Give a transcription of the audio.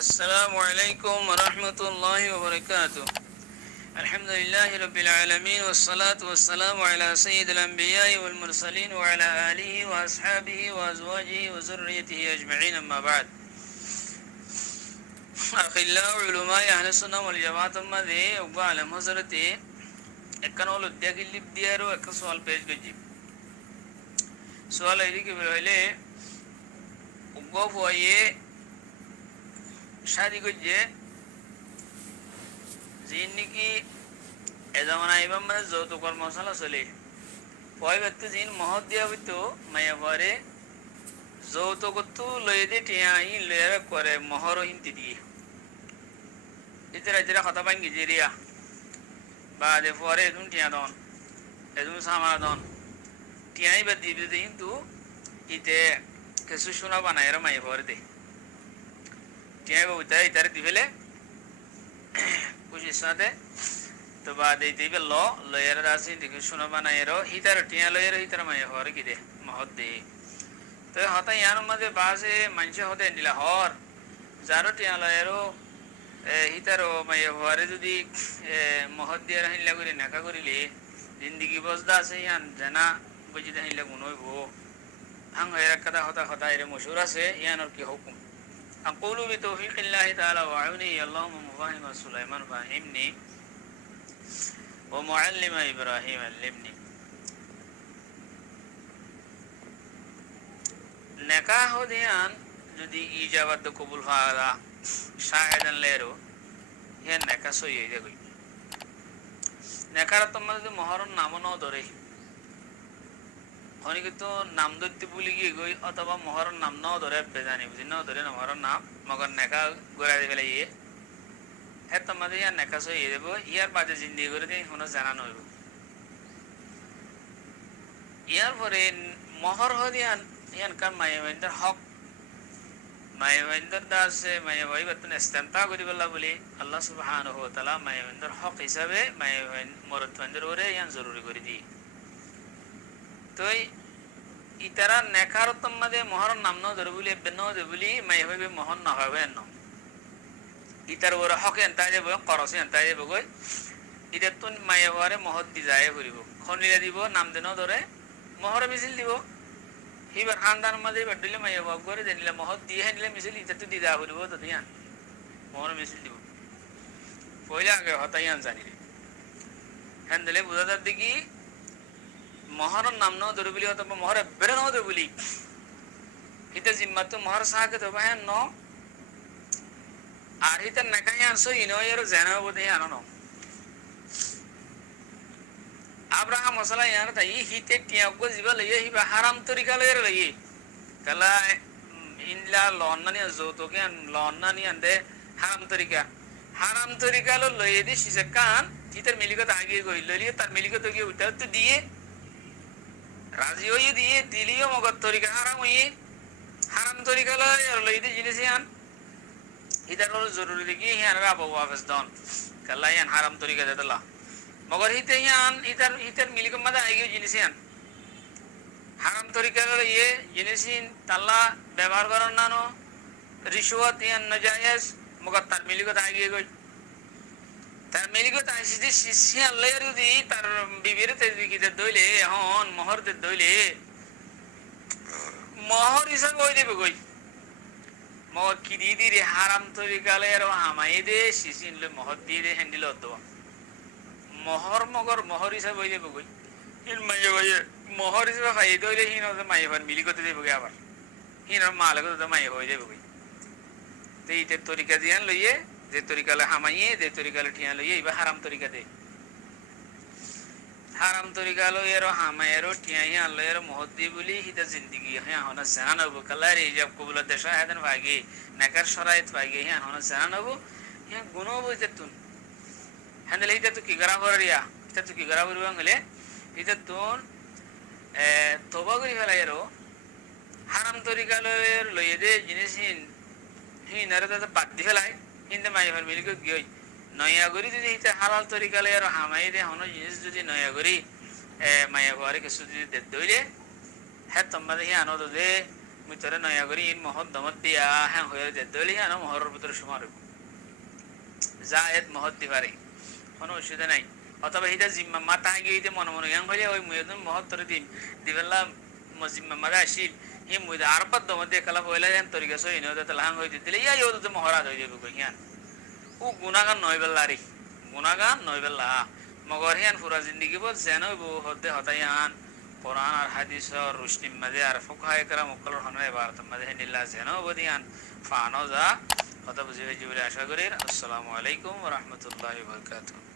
السلام عليكم ورحمة الله وبركاته. الحمد لله رب العالمين والصلاة والسلام على سيد الأنبياء والمرسلين وعلى آله وأصحابه وأزواجه وذريته أجمعين، أما بعد. أخلاء علماء أهل السنة والجماعة ما ذي وعلم حضرتي একানল উদ্যাগি lip দিয়ারও একটা সওয়াল পেশ গজি সওয়াল এদিকে বলে উগব হয়ে শাদি গজে জিনকি এজামানা ইমাম মানে যৌতুকর মশলা চলে পয় ব্যক্তি জিন মহৎ দিয়া হইতো মায়া ভরে যৌতুকতো লয়ে দিয়ে টিয়া ইন লয়ে করে মহর হিন্তি দিয়ে ইতরা কথা ভাঙ্গি জেরিয়া বা দে পরে এদুন টিয়া দন এদুন সামা দন টিয়াই বা দিবে কিন্তু ইতে কিছু শোনা বানায় এরা মায়া ভরে দে টিয়া বা উতায় ইতারে দিবেলে খুশির সাথে তো বা দিবে লয়ের রাশি দিকে শোনা বানায় এরো হিতার টিয়া লয়ের হিতার মায়া ভরে কি দে মহৎ দে তো হতা ইয়ার মধ্যে বাসে মানুষ হতে দিলা হর যারো টিয়া লয়েরও হিতারও মায়া ভরে যদি মহৎ দিয়ে হিল্লা করে নেকা করিলে জিন্দিগি বসদা আছে ইয়ান জানা বুঝি হিল্লা গুণ হইব হাং এর কথা হতা হতা এর মশুর আছে ইয়ানোর কি হুকুম أقول بتوفيق الله تعالى وعونه اللهم مفاهم سليمان فهمني ومعلم إبراهيم علمني نكاح ديان যদি ইজাবাত কবুল ফাদা শাহেদান লেরো হে নেকা সইয়ে দে কই নেকার তোমার যদি মহরন নাম ন ধরে খনি কিন্তু নাম ধরতে ভুলি গিয়ে গই অথবা মহরন নাম ন ধরে বেজানি বুঝি ন ধরে না মহরন নাম মগর নেকা গোড়া দিয়ে ফেলে ইয়ে হে তোমাদের ইয়ার নেকা সইয়ে দেব ইয়ার বাজে জিন্দি করে দিয়ে কোনো জানানো হইব ইয়ার পরে মহর হদিয়ান ইয়ান কার মায়ের হক মায়ের দাসে মায়ে ভাই বর্তমানে ইস্তেমতা করি বলা বলি আল্লাহ সুবহানাহু ওয়া তাআলা মায়ের হক হিসাবে মায়ে মরদদের ওরে ইয়ান জরুরি করে দি তো ইতারা নেকার তোমাদের মহর নাম ন ধরে বলি বেন দে বলি মায়ে হইবে মহর না হবে ন ইতার ওরে হক এন্তা যাব করছে এন্তা যাব গই ইতার তো মায়ে হরে মহর দি যায় করিব খনিলা দিব নাম দেন ধরে মহর মিছিল দিব হিবার খানদান মধ্যে বেডলে মাইয়া বাপ করে দেনিলে মহৎ দিয়ে হেনিলে মিছিল ইতে তো দিদা করিব তো দিয়ান মোহর মিছিল দিব পয়লা আগে হতাইয়ান জানি রে হেনদলে বুঝাদার দিকি মহরর নাম ন ধরে বলি অথবা মহরে বেরে ন দে বলি হিতে জিম্মা তো মহর সাহাকে তো বাহেন ন আর হিতে নাকাইয়ান সো ইনো এর জানা বদে আনো আব্রাহাম মশলা ইয়ার তাই হিতে টিয়াগো জিবা লইয়ে হিবা হারাম তরিকা লইয়ে লইয়ে কালা ইনলা লন্নানি যৌতুকে লন্নানি আনদে হারাম তরিকা লইয়ে দি শিসে কান হিতের মিলিকত আগে গই লইয়ে তার মিলিকত গিয়ে উঠা তো দিয়ে রাজি হইয়ে দিয়ে দিলিও মগর তরিকা হারাম হইয়ে হারাম তরিকা লইয়ে দি জিনিস ইয়ান হিতার জরুরি দেখি ইয়ান আবু ওয়াফেস দন কালা ইয়ান হারাম তরিকা দেতলা মগর হিতে ইয়ান হিতার মিলিকত মাদা আগে জিনিস ইয়ান হারাম তরিকা লইয়ে জিনিসিন তাল্লা ব্যবহার করার নানো রিশওয়াত ইয়ান নাজায়েজ মগর তার মিলিকত আগে গই তার মিলিকত আইসি যে শিশিয়ান লইয়ার যদি তার বিবির তেজবিকিতে দইলে এখন মহরতে দইলে মহর হিসাবে কই দেবে কই মগর কি দিয়ে দি হারাম তরিকা লইয়ার হামাই দে শিশিন লই মহর দিয়ে দে হ্যান্ডিল হতো মহর মগর মহর হিসাবে কই দেবে কই ইন মাইয়ে ভাই মহর হিসাবে খাই দইলে হিন মাইয়ে ভাই মিলিকতে দেবে কই আবার হিন মালক তো মাইয়ে হই দেবে কই তো এইতে তরিকা দিয়ান লইয়ে যে তরিকা লে হামাইয়ে যে তরিকা লে ঠিয়া লইয়ে ইবা হারাম তরিকা দে হারাম তরিকা লইয়ের হামায়ের ঠিয়া হি আল্লাহর মহৎ দি বলি হিতা জিন্দেগি হ্যাঁ হনা জানাবো কালার ইজাব কবুল দেশা হেদান ভাগে নাকার শরাইত ভাগে হ্যাঁ হনা জানাবো হ্যাঁ গুনো বইতে তুন হ্যান্ডলে হিতা তো কি করা করিয়া হিতা তো কি করা করিবা হলে হিতা তুন তওবা করি ফেলাইরো হারাম তরিকা লইয়ে দে জিনিস হিন আর তো বাদ দি ফেলাই হিন্দে মাইফার মিলিকে গই নয়া করি যদি হিতে হালাল তরিকা লই আর হামাই দে হনো জিনিস যদি নয়া করি মায়া ঘরে কিছু যদি দে দইলে হ্যাঁ তোমাদের হি আনন্দ দে মুই তোরে নয়া করি ইন মহৎ দমত দিয়া হ্যাঁ হয়ে যে দলি হ্যাঁ মহরের ভিতরে সমার জায়েদ মহৎ দিবারে কোনো অসুবিধা নাই অথবা হিদা জিম্মা মাতা গিয়ে মনে মনে ইয়াং হইলে ওই মুই মহৎ তোরে দিম দিবেলা জিম্মা মাদা আসিল হি মুই আর পাত দমত দিয়ে খেলা হইলে যেন তরিকা সই নয় তো লাহাং হয়ে দিলে ইয়া ইউ তো মহরাজ হয়ে যাবে কই হিয়ান ও গুনাগান নয় বেলা রে গুনাগান নয় বেলা মগর হিয়ান পুরা জিন্দগি বল যেন হতে হতাইয়ান কোরআন আর হাদিসর রুশনিম মাঝে আর ফুকাহায়ে কেরাম মুকল্লর হনে ইবারত মাঝে নিল্লা যেন বদিয়ান ফানো যা কথা বুঝে হয়ে যাবে আশা করি। আসসালামু আলাইকুম ওয়া রাহমাতুল্লাহি ওয়া বারাকাতুহু।